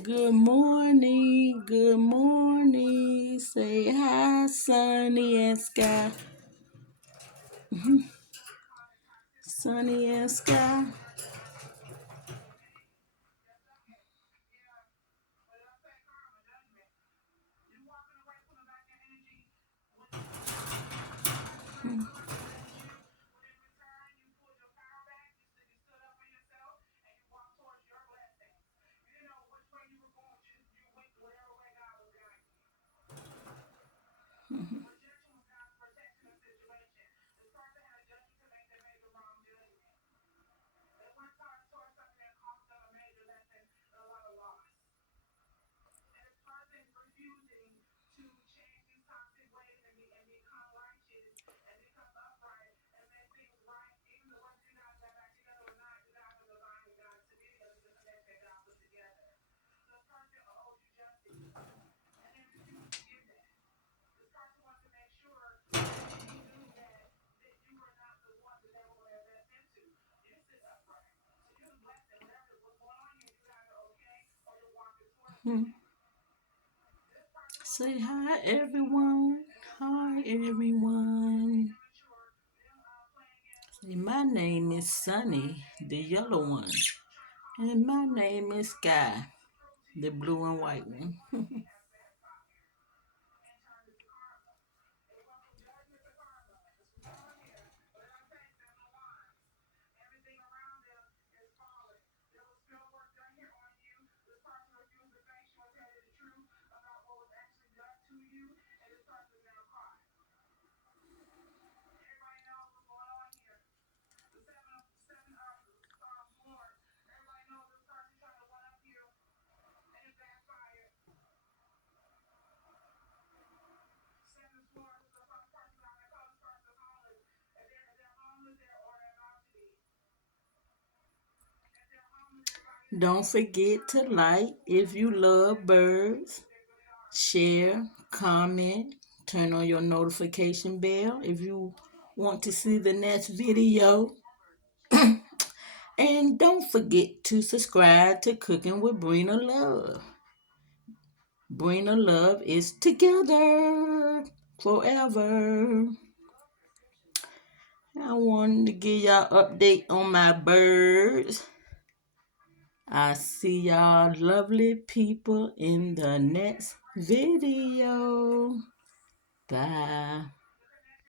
Good morning, good morning. Say hi, Sunny and Sky. Sunny and Sky. Hmm. Say hi, everyone. Hi, everyone. Say, my name is Sunny, the yellow one. And my name is Sky, the blue and white one. Don't forget to like if you love birds, share, comment, turn on your notification bell if you want to see the next video. And don't forget to subscribe to Cooking with Brina Love. Brina Love is together forever. I wanted to give y'all update on my birds. I see y'all lovely people in the next video. Bye.